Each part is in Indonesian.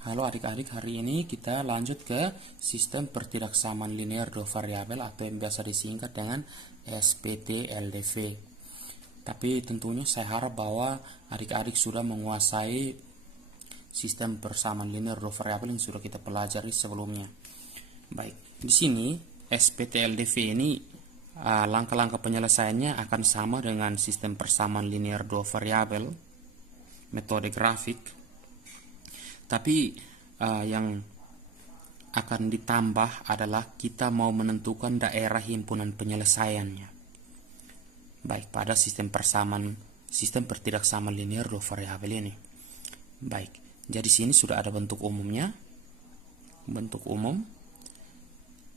Halo adik-adik, hari ini kita lanjut ke sistem pertidaksamaan linear dua variabel atau yang biasa disingkat dengan SPT-LDV. Tapi tentunya saya harap bahwa adik-adik sudah menguasai sistem persamaan linear dua variabel yang sudah kita pelajari sebelumnya. Baik, di sini SPT-LDV ini langkah-langkah penyelesaiannya akan sama dengan sistem persamaan linear dua variabel, metode grafik. Tapi yang akan ditambah adalah kita mau menentukan daerah himpunan penyelesaiannya. Baik, pada sistem pertidaksamaan linear dua variabel ini. Baik, jadi sini sudah ada bentuk umumnya. Bentuk umum.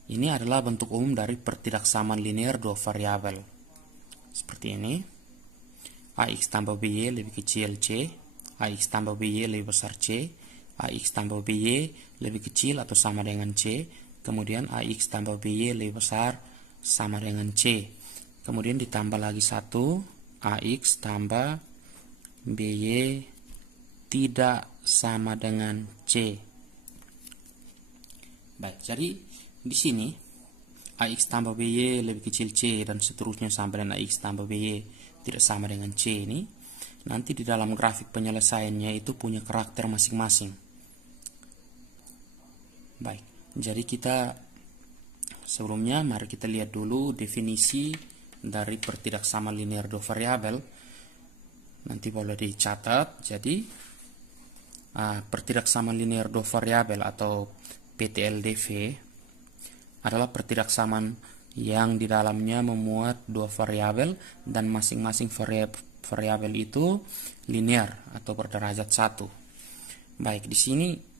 Ini adalah bentuk umum dari pertidaksamaan linear dua variabel. Seperti ini. AX tambah BY lebih kecil C. AX tambah BY lebih besar C. AX tambah BY lebih kecil atau sama dengan C. Kemudian AX tambah BY lebih besar sama dengan C. Kemudian ditambah lagi satu, AX tambah BY tidak sama dengan C. Baik, jadi di sini AX tambah BY lebih kecil C dan seterusnya sampai dengan AX tambah BY tidak sama dengan C ini. Nanti di dalam grafik penyelesaiannya itu punya karakter masing-masing. Baik, jadi kita sebelumnya mari kita lihat dulu definisi dari pertidaksamaan linear dua variabel. Nanti boleh dicatat. Jadi pertidaksamaan linear dua variabel atau PTLDV adalah pertidaksamaan yang di dalamnya memuat dua variabel dan masing-masing variabel itu linear atau berderajat satu. Baik, di sini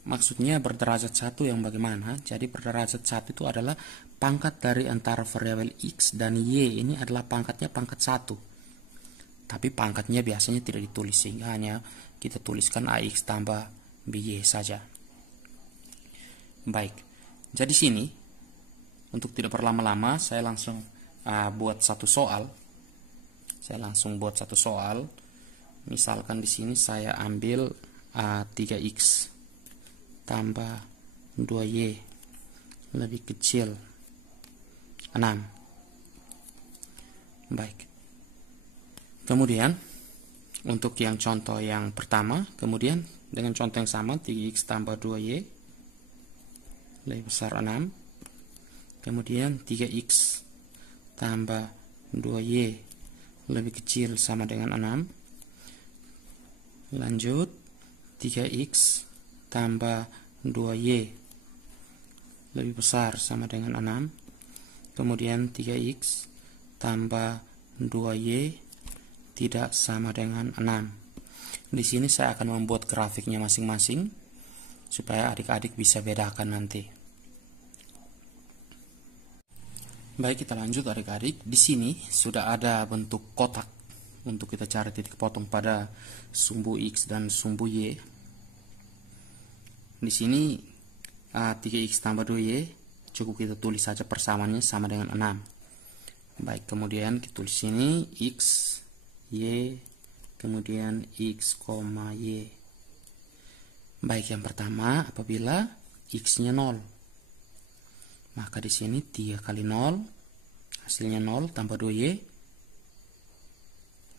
maksudnya berderajat satu yang bagaimana? Jadi berderajat satu itu adalah pangkat dari antara variabel X dan Y ini adalah pangkatnya pangkat 1. Tapi pangkatnya biasanya tidak ditulis sehingga hanya kita tuliskan AX tambah BY saja. Baik, jadi sini untuk tidak berlama-lama saya langsung buat satu soal. Misalkan di sini saya ambil 3X tambah 2Y lebih kecil 6. Baik. Kemudian untuk yang contoh yang pertama, kemudian dengan contoh yang sama 3X tambah 2Y lebih besar 6. Kemudian 3X tambah 2Y lebih kecil sama dengan 6. Lanjut 3X tambah 2Y lebih besar sama dengan 6. Kemudian 3X tambah 2Y tidak sama dengan 6. Di sini saya akan membuat grafiknya masing-masing supaya adik-adik bisa bedakan nanti. Baik, kita lanjut adik-adik. Di sini sudah ada bentuk kotak untuk kita cari titik potong pada sumbu X dan sumbu Y. Di sini 3X tambah 2Y cukup kita tulis saja persamaannya sama dengan 6. Baik, kemudian kita tulis sini X, Y, kemudian X, Y. Baik, yang pertama apabila X-nya 0. Maka di sini 3 kali 0 hasilnya 0 tambah 2Y.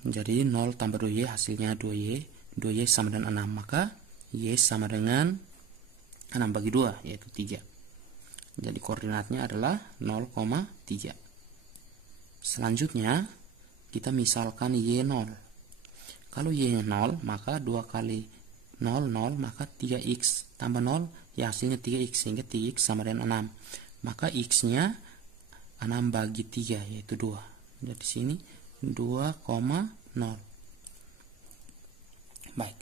Jadi 0 tambah 2Y hasilnya 2Y. 2Y sama dengan 6, maka Y sama dengan 6 bagi 2 yaitu 3. Jadi koordinatnya adalah 0,3. Selanjutnya kita misalkan Y 0. Kalau Y nya 0 maka 2 kali 0 0 maka 3X tambah 0 ya hasilnya 3X sehingga 3X sama dengan 6. Maka X nya 6 bagi 3 yaitu 2. Jadi sini 2,0. Baik.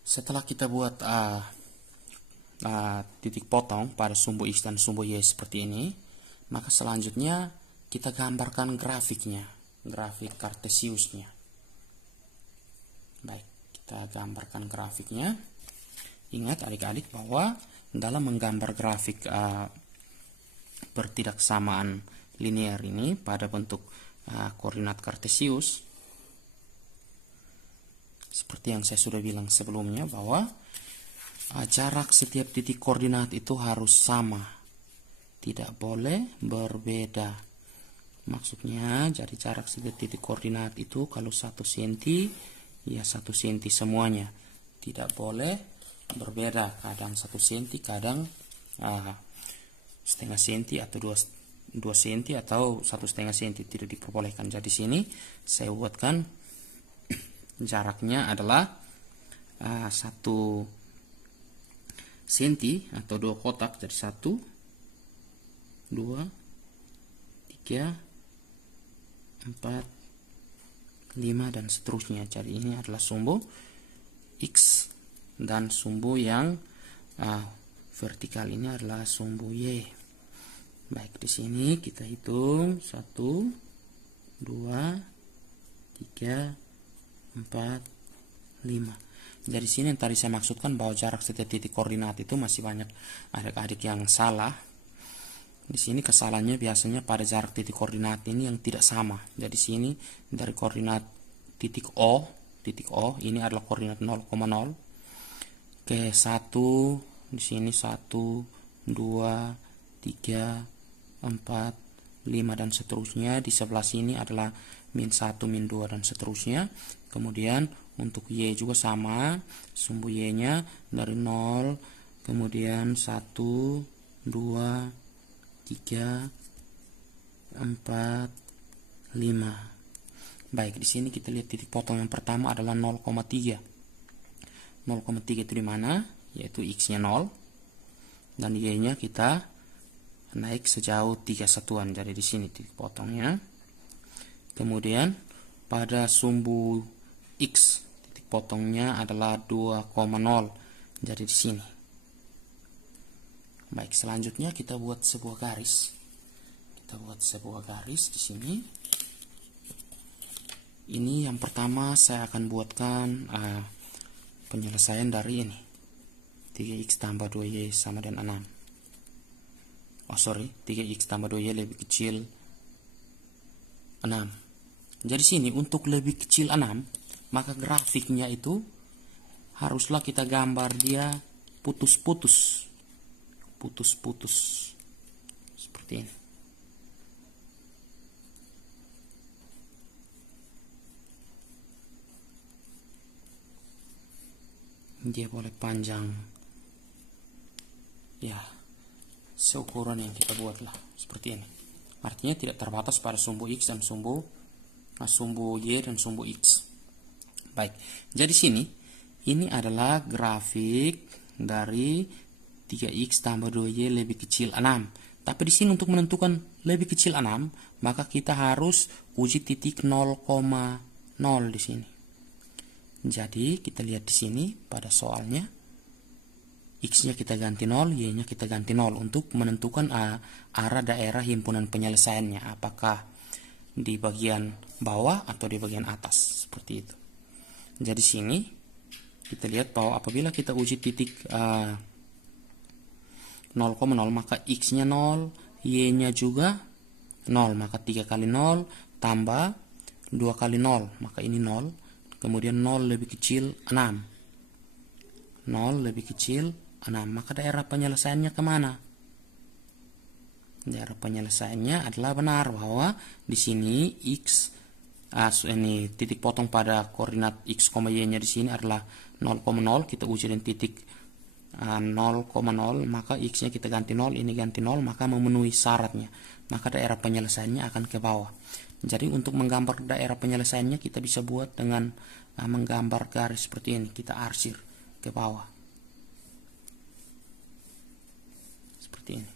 Setelah kita buat titik potong pada sumbu X dan sumbu Y seperti ini, maka selanjutnya kita gambarkan grafiknya, grafik kartesiusnya. Baik, kita gambarkan grafiknya. Ingat adik-adik bahwa dalam menggambar grafik pertidaksamaan linear ini pada bentuk koordinat kartesius, seperti yang saya sudah bilang sebelumnya bahwa jarak setiap titik koordinat itu harus sama, tidak boleh berbeda. Maksudnya, jadi jarak setiap titik koordinat itu kalau 1 cm, ya 1 cm semuanya. Tidak boleh berbeda, kadang 1 cm, kadang setengah cm atau 2 cm atau 1,5 cm, tidak diperbolehkan. Jadi sini saya buatkan jaraknya adalah 1 cm atau 2 kotak, jadi 1, 2, 3, 4, 5 dan seterusnya. Jadi ini adalah sumbu X dan sumbu yang vertikal ini adalah sumbu Y. Baik, di sini kita hitung 1, 2, 3, 4, 5. Dari sini yang tadi saya maksudkan bahwa jarak setiap titik koordinat itu masih banyak adik-adik yang salah. Di sini kesalahannya biasanya pada jarak titik koordinat ini yang tidak sama. Jadi sini dari koordinat titik O ini adalah koordinat 0,0 ke 1, di sini 1, 2, 3, 4, 5 dan seterusnya. Di sebelah sini adalah -1, -2 dan seterusnya. Kemudian untuk Y juga sama, sumbu Y-nya dari 0, kemudian 1, 2, 3, 4, 5. Baik, di sini kita lihat titik potong yang pertama adalah 0,3. 0,3 itu di mana? Yaitu X-nya 0 dan Y-nya kita naik sejauh 3 satuan. Jadi di sini titik potongnya. Kemudian pada sumbu X titik potongnya adalah 2,0. Jadi di sini. Baik, selanjutnya kita buat sebuah garis. Kita buat sebuah garis di sini. Ini yang pertama saya akan buatkan penyelesaian dari ini. 3x tambah 2y sama dengan 6. 3x tambah 2y lebih kecil 6. Jadi sini untuk lebih kecil 6, maka grafiknya itu haruslah kita gambar dia putus-putus. Putus-putus. Seperti ini. Dia boleh panjang, ya, seukuran yang kita buatlah seperti ini. Artinya tidak terbatas pada sumbu X dan sumbu Y dan sumbu X. Baik, jadi sini ini adalah grafik dari 3x tambah 2y lebih kecil 6. Tapi di sini untuk menentukan lebih kecil 6, maka kita harus uji titik 0,0 di sini. Jadi kita lihat di sini pada soalnya, X-nya kita ganti 0, Y-nya kita ganti 0 untuk menentukan arah daerah himpunan penyelesaiannya, apakah di bagian bawah atau di bagian atas, seperti itu. Jadi sini kita lihat bahwa apabila kita uji titik 0,0, maka X-nya 0, Y-nya juga 0, maka 3 kali 0 tambah 2 kali 0, maka ini 0. Kemudian 0 lebih kecil 6. 0 lebih kecil 6. Maka daerah penyelesaiannya kemana? Daerah penyelesaiannya adalah benar bahwa di sini X, ini titik potong pada koordinat X, Y-nya di sini adalah 0,0. Kita uji dengan titik 0,0, maka X-nya kita ganti 0, ini ganti 0, maka memenuhi syaratnya. Maka daerah penyelesaiannya akan ke bawah. Jadi untuk menggambar daerah penyelesaiannya kita bisa buat dengan menggambar garis seperti ini. Kita arsir ke bawah. Seperti ini.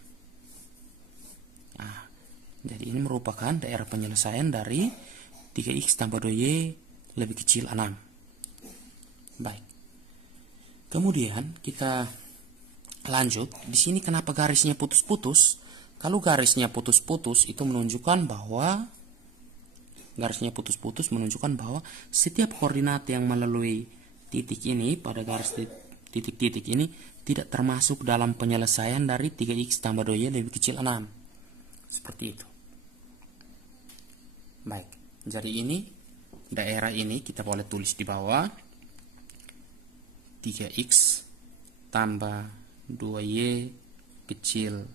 Jadi ini merupakan daerah penyelesaian dari 3x tambah 2y lebih kecil 6. Baik. Kemudian kita lanjut. Di sini kenapa garisnya putus-putus? Kalau garisnya putus-putus itu menunjukkan bahwa setiap koordinat yang melalui titik ini pada garis titik-titik ini tidak termasuk dalam penyelesaian dari 3x tambah 2y lebih kecil 6. Seperti itu. Baik, jadi ini daerah ini kita boleh tulis di bawah 3x tambah 2Y kecil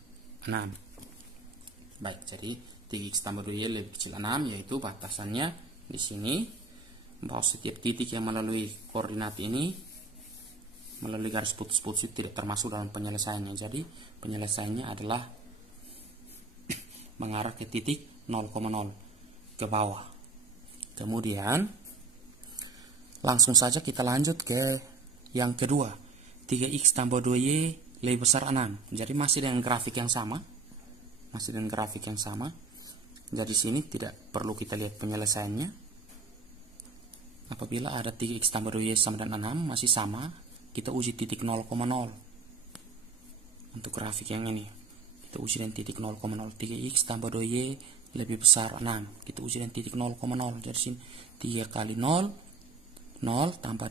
6. Baik, jadi 3x tambah 2Y lebih kecil 6, yaitu batasannya di sini bahwa setiap titik yang melalui koordinat ini, melalui garis putus-putus itu tidak termasuk dalam penyelesaiannya. Jadi penyelesaiannya adalah mengarah ke titik 0,0 ke bawah. Kemudian langsung saja kita lanjut ke yang kedua, 3x tambah 2y lebih besar 6. Jadi masih dengan grafik yang sama. Jadi sini tidak perlu kita lihat penyelesaiannya. Apabila ada 3x tambah 2y sama dengan 6 masih sama, kita uji titik 0,0. Untuk grafik yang ini kita uji dengan titik 0,0. 3x tambah 2y lebih besar 6, kita uji dengan titik 0,0. Jadi sini 3 kali 0, 0 tambah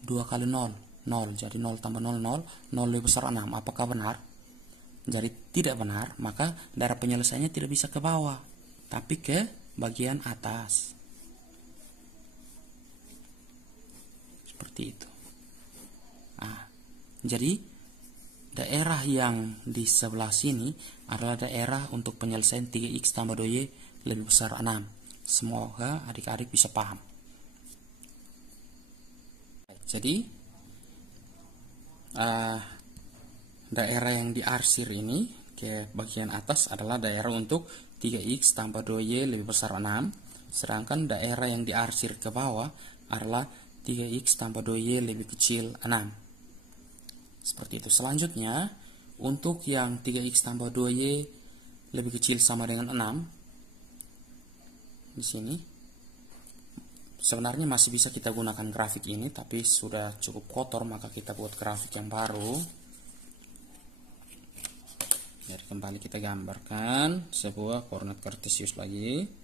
2 kali 0, 0. Jadi 0 tambah 0, 0. 0 lebih besar 6. Apakah benar? Jadi tidak benar, maka darah penyelesaiannya tidak bisa ke bawah, tapi ke bagian atas. Seperti itu. Jadi daerah yang di sebelah sini adalah daerah untuk penyelesaian 3x tambah 2y lebih besar 6. Semoga adik-adik bisa paham. Jadi daerah yang diarsir ini ke bagian atas adalah daerah untuk 3x tambah 2y lebih besar 6. Sedangkan daerah yang diarsir ke bawah adalah 3x tambah 2y lebih kecil 6. Seperti itu. Selanjutnya, untuk yang 3x tambah 2y lebih kecil sama dengan 6, di sini sebenarnya masih bisa kita gunakan grafik ini, tapi sudah cukup kotor, maka kita buat grafik yang baru. Jadi kembali kita gambarkan sebuah koordinat kartesius lagi.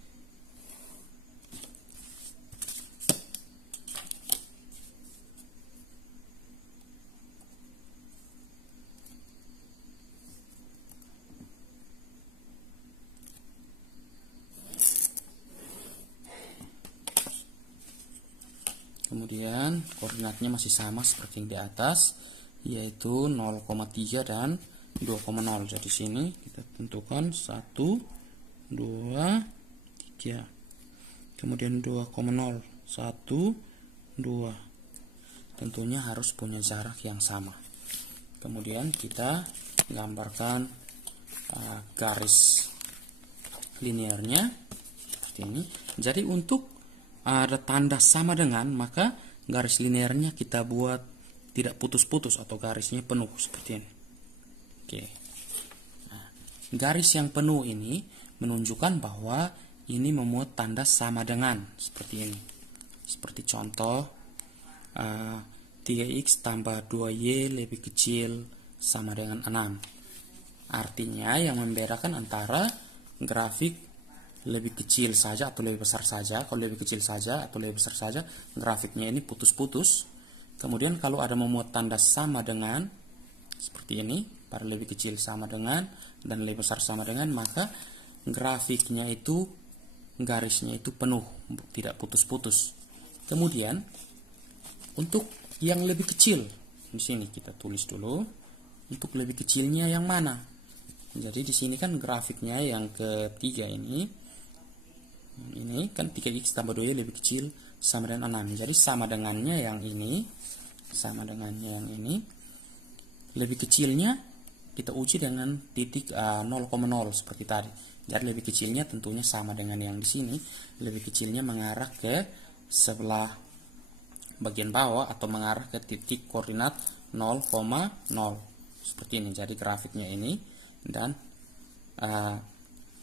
Kemudian koordinatnya masih sama seperti yang di atas, yaitu 0,3 dan 2,0. Jadi sini kita tentukan 1, 2, 3. Kemudian 2,0, 1, 2. Tentunya harus punya jarak yang sama. Kemudian kita gambarkan garis linearnya seperti ini. Jadi untuk ada tanda sama dengan, maka garis linearnya kita buat tidak putus-putus atau garisnya penuh seperti ini. Oke. Garis yang penuh ini menunjukkan bahwa ini memuat tanda sama dengan seperti ini. Seperti contoh 3x tambah 2y lebih kecil sama dengan 6. Artinya yang membedakan antara grafik lebih kecil saja atau lebih besar saja. Kalau lebih kecil saja atau lebih besar saja, grafiknya ini putus-putus. Kemudian kalau ada memuat tanda sama dengan seperti ini, pada lebih kecil sama dengan dan lebih besar sama dengan, maka grafiknya itu garisnya itu penuh, tidak putus-putus. Kemudian untuk yang lebih kecil, di sini kita tulis dulu. Untuk lebih kecilnya yang mana? Jadi di sini kan grafiknya yang ketiga ini kan 3x tambah 2y lebih kecil sama dengan 6. Jadi sama dengannya yang ini, lebih kecilnya kita uji dengan titik 0,0 seperti tadi. Jadi lebih kecilnya tentunya sama dengan yang di sini. Lebih kecilnya mengarah ke sebelah bagian bawah atau mengarah ke titik koordinat 0,0 seperti ini. Jadi grafiknya ini dan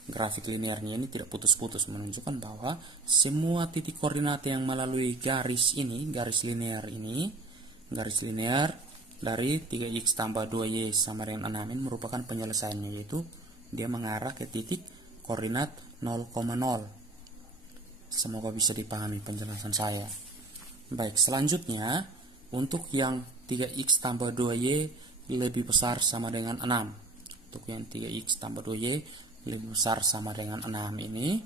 grafik linearnya ini tidak putus-putus, menunjukkan bahwa semua titik koordinat yang melalui garis ini, garis linear dari 3x tambah 2y sama dengan 6 ini merupakan penyelesaiannya, yaitu dia mengarah ke titik koordinat 0,0. Semoga bisa dipahami penjelasan saya. Baik, selanjutnya untuk yang 3x tambah 2y lebih besar sama dengan 6. Untuk yang 3x tambah 2y lebih besar sama dengan 6 ini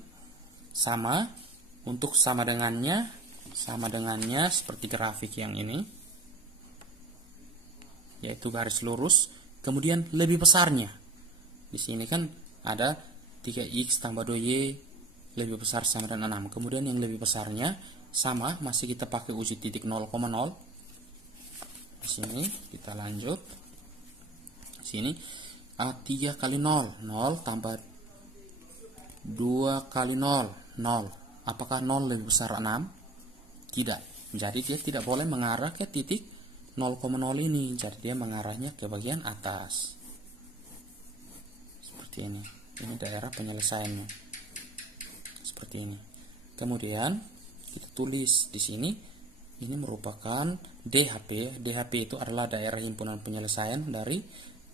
sama. Untuk sama dengannya seperti grafik yang ini. yaitu garis lurus, kemudian lebih besarnya. Di sini kan ada 3x tambah 2y lebih besar sama dengan 6. Kemudian yang lebih besarnya sama, masih kita pakai uji titik 0,0. Di sini kita lanjut. Di sini 3 kali 0, 0 tambah 2 kali 0, 0. Apakah 0 lebih besar 6? Tidak. Jadi dia tidak boleh mengarah ke titik 0,0 ini. Jadi dia mengarahnya ke bagian atas. Seperti ini. Ini daerah penyelesaiannya. Seperti ini. Kemudian kita tulis di sini. Ini merupakan DHP. DHP itu adalah daerah himpunan penyelesaian dari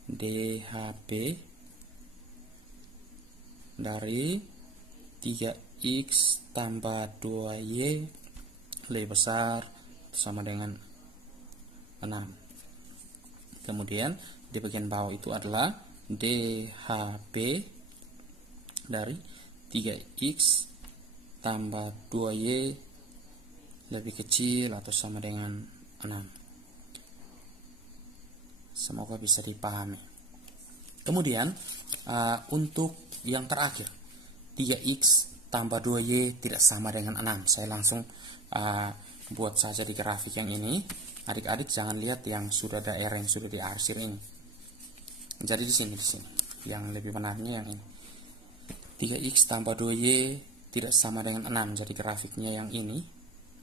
DHP dari 3x tambah 2y lebih besar sama dengan 6. Kemudian di bagian bawah itu adalah DHP dari 3x tambah 2y lebih kecil atau sama dengan 6. Semoga bisa dipahami. Kemudian untuk yang terakhir, 3x tambah 2y tidak sama dengan 6. Saya langsung buat saja di grafik yang ini. Adik-adik jangan lihat yang sudah daerah yang sudah diarsir ini. Jadi di sini yang lebih benarnya yang ini. 3x tambah 2y tidak sama dengan 6. Jadi grafiknya yang ini.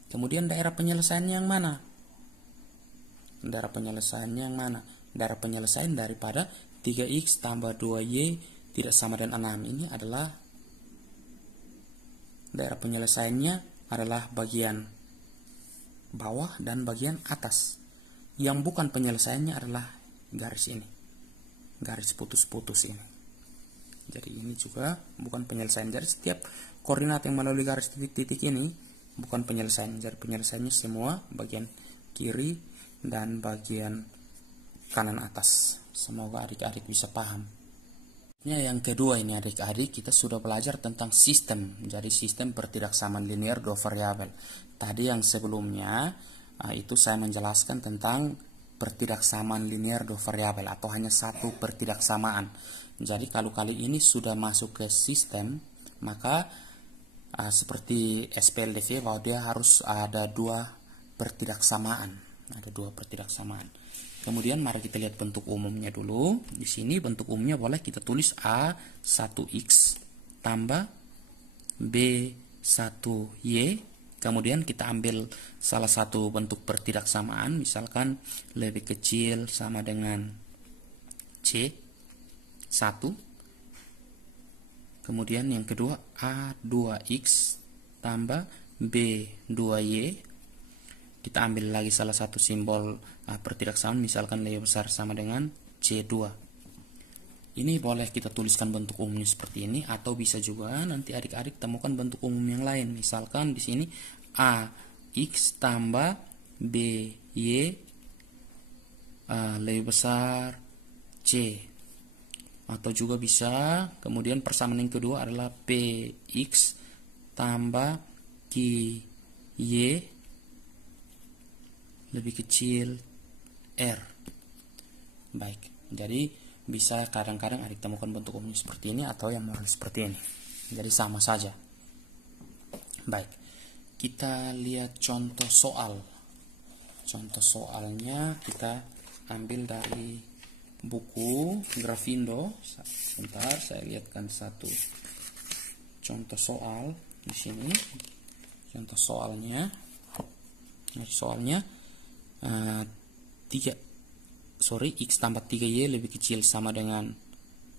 Kemudian daerah penyelesaiannya yang mana? Daerah penyelesaiannya yang mana? Daerah penyelesaian daripada 3x tambah 2y tidak sama dengan 6. Ini adalah daerah penyelesaiannya adalah bagian bawah dan bagian atas. Yang bukan penyelesaiannya adalah garis ini. Garis putus-putus ini. Jadi ini juga bukan penyelesaian. Jadi setiap koordinat yang melalui garis titik-titik ini bukan penyelesaian. Jadi penyelesaiannya semua bagian kiri dan bagian kanan atas. Semoga adik-adik bisa paham. Yang kedua ini adik-adik, kita sudah belajar tentang sistem. Jadi sistem pertidaksamaan linear dua variabel. Tadi yang sebelumnya itu saya menjelaskan tentang pertidaksamaan linear dua variabel atau hanya satu pertidaksamaan. Jadi kalau kali ini sudah masuk ke sistem, maka seperti SPLDV bahwa dia harus ada dua pertidaksamaan. Ada dua pertidaksamaan. Kemudian mari kita lihat bentuk umumnya dulu. Di sini bentuk umumnya boleh kita tulis A1x tambah B1y. Kemudian kita ambil salah satu bentuk pertidaksamaan, misalkan lebih kecil sama dengan C1. Kemudian yang kedua A2x tambah B2y. Kita ambil lagi salah satu simbol pertidaksamaan, misalkan lebih besar sama dengan C2. Ini boleh kita tuliskan bentuk umumnya seperti ini, atau bisa juga nanti adik-adik temukan bentuk umum yang lain. Misalkan di sini AX tambah BY lebih besar C. Atau juga bisa, kemudian persamaan yang kedua adalah PX tambah QY lebih kecil R. Baik, jadi bisa kadang-kadang adik temukan bentuk umumnya seperti ini atau yang model seperti ini. Jadi sama saja. Baik, kita lihat contoh soal. Contoh soalnya kita ambil dari buku Grafindo. Sebentar, saya lihatkan satu contoh soal di sini. Contoh soalnya. Soalnya x tambah 3y lebih kecil sama dengan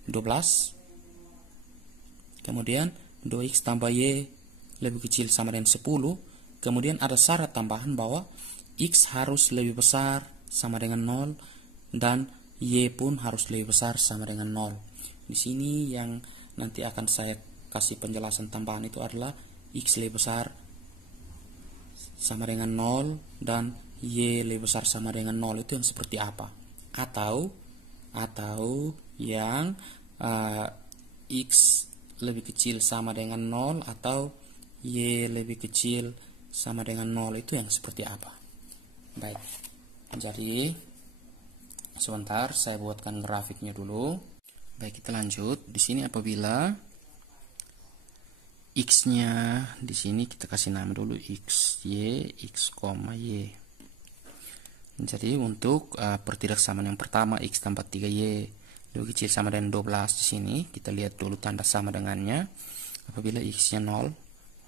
12. Kemudian 2x tambah y lebih kecil sama dengan 10. Kemudian ada syarat tambahan bahwa x harus lebih besar sama dengan 0 dan y pun harus lebih besar sama dengan 0. Di sini yang nanti akan saya kasih penjelasan tambahan itu adalah x lebih besar sama dengan 0 dan y lebih besar sama dengan 0 itu yang seperti apa? Atau yang x lebih kecil sama dengan 0 atau y lebih kecil sama dengan 0 itu yang seperti apa? Baik. Jadi Sebentar, saya buatkan grafiknya dulu. Baik, kita lanjut. Di sini apabila X-nya di sini kita kasih nama dulu X, Y, X, Y. Jadi untuk pertidaksamaan yang pertama X tambah 3Y lebih kecil sama dengan 12, di sini kita lihat dulu tanda sama dengannya. Apabila X-nya 0,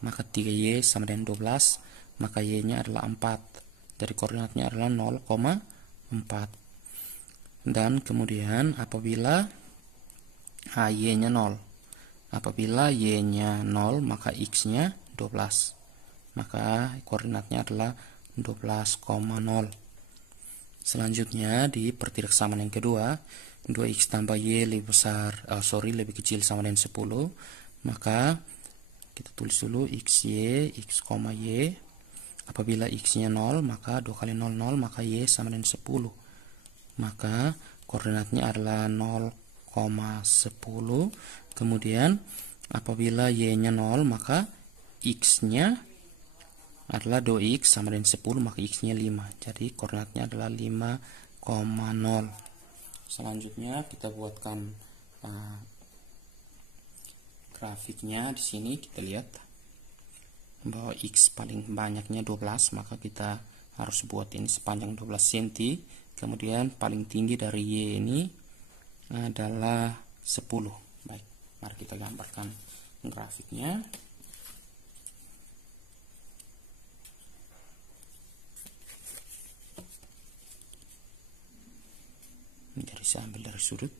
maka 3Y sama dengan 12, maka Y-nya adalah 4. Dari koordinatnya adalah 0,4. Dan kemudian apabila Y-nya 0, apabila Y-nya 0, maka X-nya 12. Maka koordinatnya adalah 12,0. Selanjutnya di pertidaksamaan yang kedua, 2X tambah Y lebih lebih kecil sama dengan 10. Maka kita tulis dulu XY, X, Y. Apabila X-nya 0, maka 2 kali 0, 0, maka Y sama dengan 10. Maka koordinatnya adalah 0,10. Kemudian apabila Y-nya 0, maka X-nya adalah 2X sama dengan 10, maka X-nya 5. Jadi koordinatnya adalah 5,0. Selanjutnya kita buatkan grafiknya. Di sini kita lihat bahwa X paling banyaknya 12, maka kita harus buat ini sepanjang 12 cm. Kemudian paling tinggi dari Y ini adalah 10. Baik, mari kita gambarkan grafiknya. Jadi saya ambil dari sudut.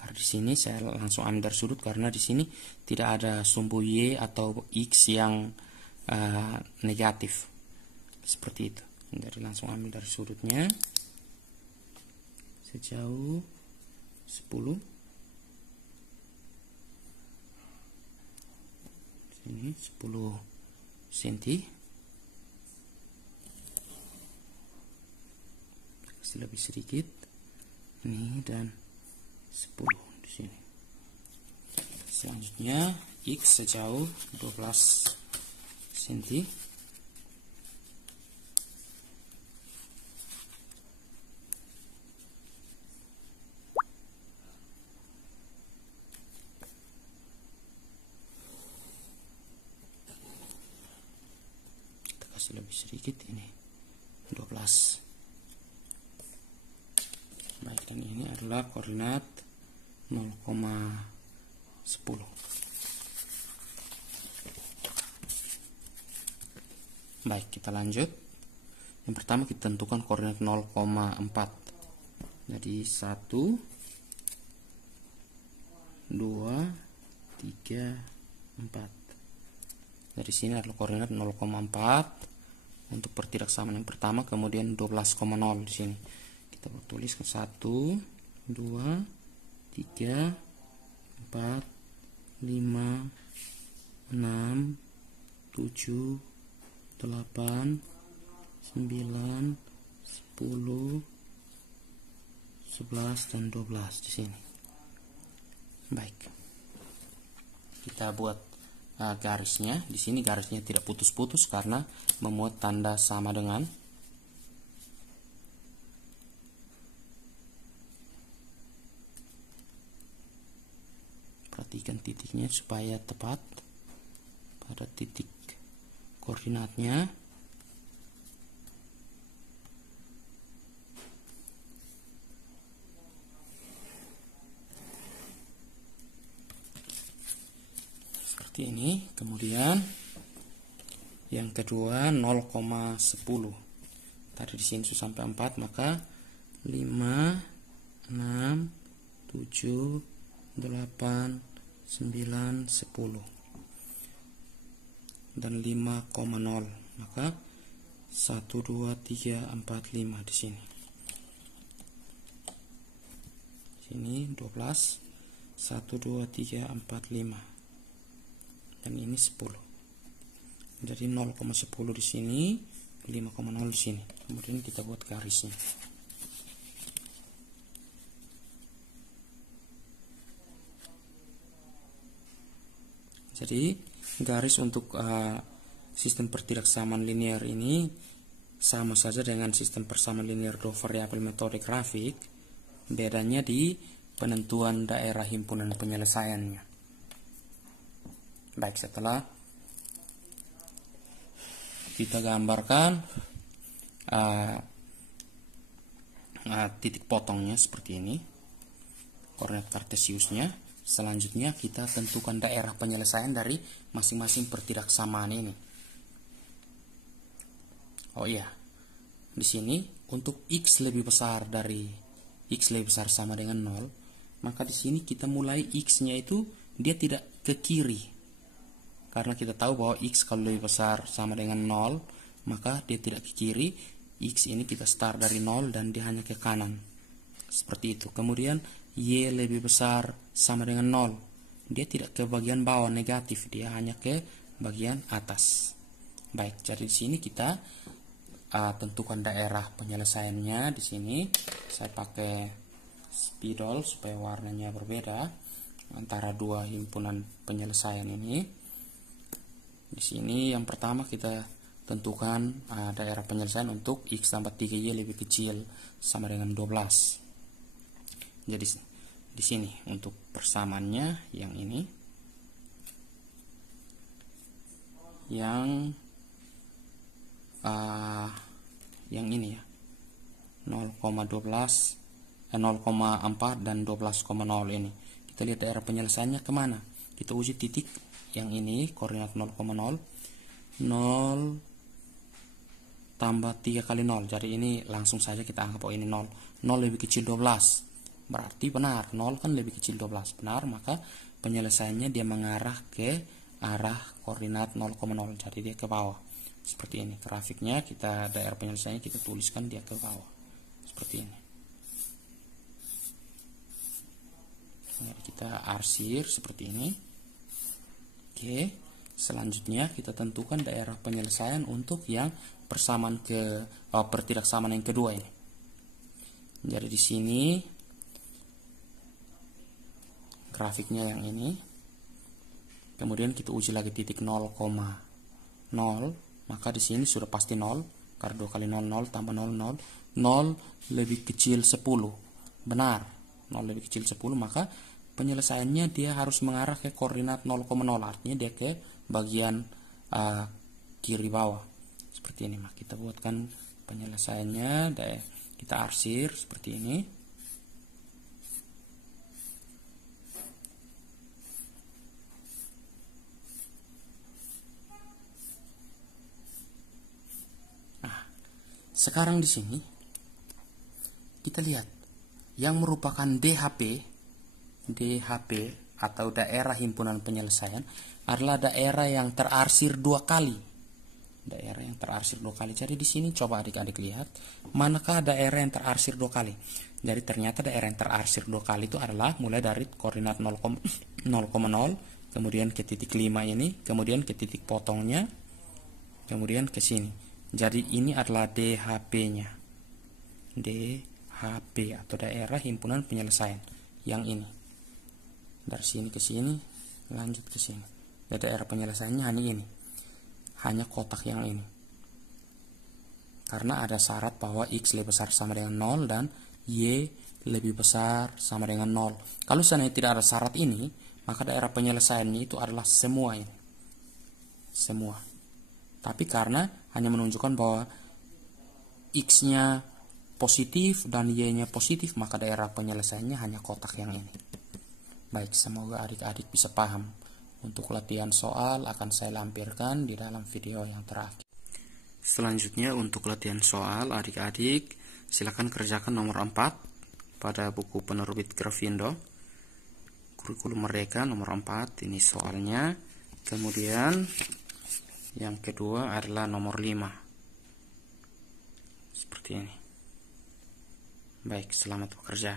Karena di sini saya langsung ambil dari sudut karena di sini tidak ada sumbu Y atau X yang negatif. Seperti itu. Jadi langsung ambil dari sudutnya sejauh 10. Sini 10 cm. Lebih sedikit ini dan 10 di sini. Selanjutnya X sejauh 12 cm. Kita kasih lebih sedikit ini 12. Baik, dan ini adalah koordinat 0,10. Baik, kita lanjut. Yang pertama kita tentukan koordinat 0,4. Jadi 1, 2, 3, 4. Dari sini adalah koordinat 0,4 untuk pertidaksamaan yang pertama, kemudian 12,0 di sini. Kita tuliskan 1, 2, 3, 4, 5, 6, 7, 8, 9, 10, 11, dan 12 di sini. Baik. Kita buat garisnya. Di sini garisnya tidak putus-putus karena memuat tanda sama dengan. Perhatikan titiknya supaya tepat pada titik koordinatnya. Seperti ini. Kemudian yang kedua 0,10. Tadi di sini sudah sampai 4, maka 5, 6, 7, 8, 9, 10 dan 5,0, maka 1, 2, 3, 4, 5 di sini. Sini 12, 1, 2, 3, 4, 5, dan ini 10. Jadi 0,10 di sini, 5,0 di sini. Kemudian kita buat garisnya. Jadi garis untuk sistem pertidaksamaan linear ini sama saja dengan sistem persamaan linear dua variabel metode grafik, bedanya di penentuan daerah himpunan penyelesaiannya. Baik, setelah kita gambarkan titik potongnya seperti ini, koordinat kartesiusnya, selanjutnya kita tentukan daerah penyelesaian dari masing-masing pertidaksamaan ini. Oh iya, di sini untuk x lebih besar sama dengan 0, maka di sini kita mulai x-nya itu dia tidak ke kiri. Karena kita tahu bahwa x kalau lebih besar sama dengan 0, maka dia tidak ke kiri. X ini kita start dari 0 dan dia hanya ke kanan. Seperti itu. Kemudian y lebih besar sama dengan 0. Dia tidak ke bagian bawah negatif, dia hanya ke bagian atas. Baik, jadi di sini kita tentukan daerah penyelesaiannya. Di sini saya pakai spidol supaya warnanya berbeda antara dua himpunan penyelesaian ini. Di sini yang pertama kita tentukan daerah penyelesaian untuk x tambah 3y lebih kecil sama dengan 12. Jadi di sini untuk persamaannya yang ini, yang ini ya, 0,4 dan 12,0 ini. Kita lihat daerah penyelesaiannya kemana. Kita uji titik yang ini, koordinat 0,0, 0 tambah 3 kali 0. Jadi ini langsung saja kita anggap ini 0. 0 lebih kecil 12. Berarti benar, 0 kan lebih kecil 12. Benar, maka penyelesaiannya dia mengarah ke arah koordinat 0,0. Jadi dia ke bawah. Seperti ini. Grafiknya kita daerah penyelesaiannya kita tuliskan dia ke bawah. Seperti ini. Jadi kita arsir seperti ini. Oke. Selanjutnya kita tentukan daerah penyelesaian untuk yang persamaan pertidaksamaan yang kedua ini. Jadi di sini grafiknya yang ini. Kemudian kita uji lagi titik 0,0. Maka di sini sudah pasti 0. Karena 2 kali 0, 0 tambah 0, 0. 0 lebih kecil 10. Benar. 0 lebih kecil 10. Maka penyelesaiannya dia harus mengarah ke koordinat 0,0. Artinya dia ke bagian kiri bawah. Seperti ini. Maka kita buatkan penyelesaiannya. Kita arsir seperti ini. Sekarang di sini kita lihat yang merupakan DHP atau daerah himpunan penyelesaian adalah daerah yang terarsir 2 kali. Daerah yang terarsir 2 kali. Jadi di sini coba adik-adik lihat manakah daerah yang terarsir 2 kali. Jadi ternyata daerah yang terarsir 2 kali itu adalah mulai dari koordinat 0,0, kemudian ke titik 5 ini, kemudian ke titik potongnya, kemudian ke sini. Jadi ini adalah DHP-nya. DHP atau daerah himpunan penyelesaian. Yang ini. Dari sini ke sini, lanjut ke sini. Jadi daerah penyelesaiannya hanya ini. Hanya kotak yang ini. Karena ada syarat bahwa X lebih besar sama dengan 0 dan Y lebih besar sama dengan 0. Kalau seandainya tidak ada syarat ini, maka daerah penyelesaiannya itu adalah semua ini. Semua. Tapi karena hanya menunjukkan bahwa X-nya positif dan Y-nya positif, maka daerah penyelesaiannya hanya kotak yang ini. Baik, semoga adik-adik bisa paham. Untuk latihan soal akan saya lampirkan di dalam video yang terakhir. Selanjutnya untuk latihan soal, adik-adik silakan kerjakan nomor 4 pada buku penerbit Grafindo. Kurikulum Merdeka nomor 4, ini soalnya. Kemudian yang kedua adalah nomor 5. Seperti ini. Baik, selamat bekerja.